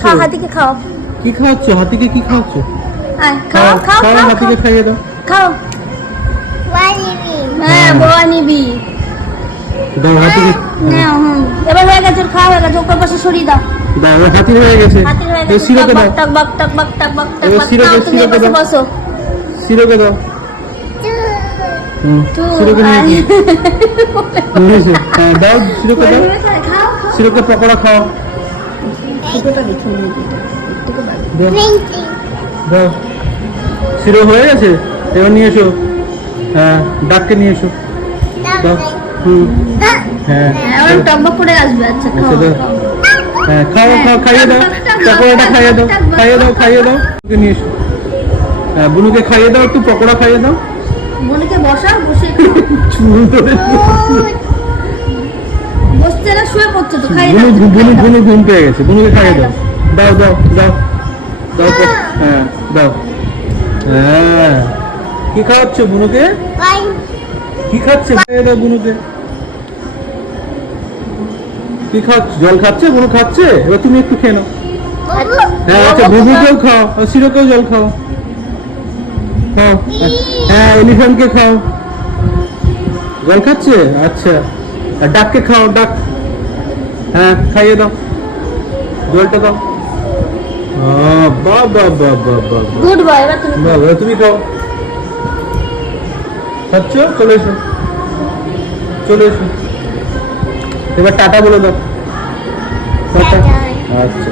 খাও হাতিকে খাও। কি খাওয়াচ্ছ হাতিকে কি খাওয়াচ্ছ খাও খাও খাও হাতিকে খাইয়ে দাও। খাও। হ্যাঁ বড় নিবি দাও হাতিকে। নাও, হুম। এবার হয়ে গেছে খাওয়া হয়ে গেছে ওকে পাশে সরিয়ে দাও। দাও হাতি হয়ে গেছে। হাতির হয়ে গেছে সিরোকে দাও। বাক বাক টাক বাক টাক বাক টাক বাক সিরোকে- সিরোকে দাও। বসো। সিরোকে দাও। হুম সিরোকে নিয়ে আয়। এসো। নিয়ে এসো। হ্যাঁ দাও সিরোকে দাও। খাও খাও। সিরোকে পকোড়া খাও। সিরো হয়ে গেছে? এবার নিয়ে এসো। হ্যাঁ ডাককে নিয়ে এসো। দাও। হ্যাঁ। হ্যাঁ, আচ্ছা আচ্ছা। হ্যাঁ খাও খাও খাইয়ে দাও। পকোড়াটা খাইয়ে দাও। খাইয়ে দাও খাইয়ে দাও। নিয়ে এসো। হ্যাঁ বুনুকে খাইয়ে দাও একটু পকোড়া খাইয়ে দাও। বোনকে বসা বসে চুল ধরে। পড়ছে তো খাই বুনু না বুনু বুনু ঘুম পেয়ে গেছে। বুনুকে খাইয়ে দাও। দাও দাও দাও। দাও হ্যাঁ দাও। হ্যাঁ। কি খাওয়াচ্ছ বুনুকে? কি খাচ্ছে? খাইয়ে দাও বুনুকে। কি খাচ্ছ? জল খাচ্ছে? বুনু খাচ্ছে? এবার তুমি একটু খেয়ে নাও। হ্যাঁ আচ্ছা বুবুকেও খাও আর সিরোকেও জল খাও। খাও। হ্যাঁ এলিফ্যান্টকে খাও। জল খাচ্ছে? আচ্ছা। আর ডাককে খাও ডাক। হ্যাঁ খাইয়ে দাও। জলটা দাও। গুড বয় এবার তুমি খাও। খাচ্ছ? চলে এসো। চলে এসো। এবার টাটা বলে দাও। আচ্ছা।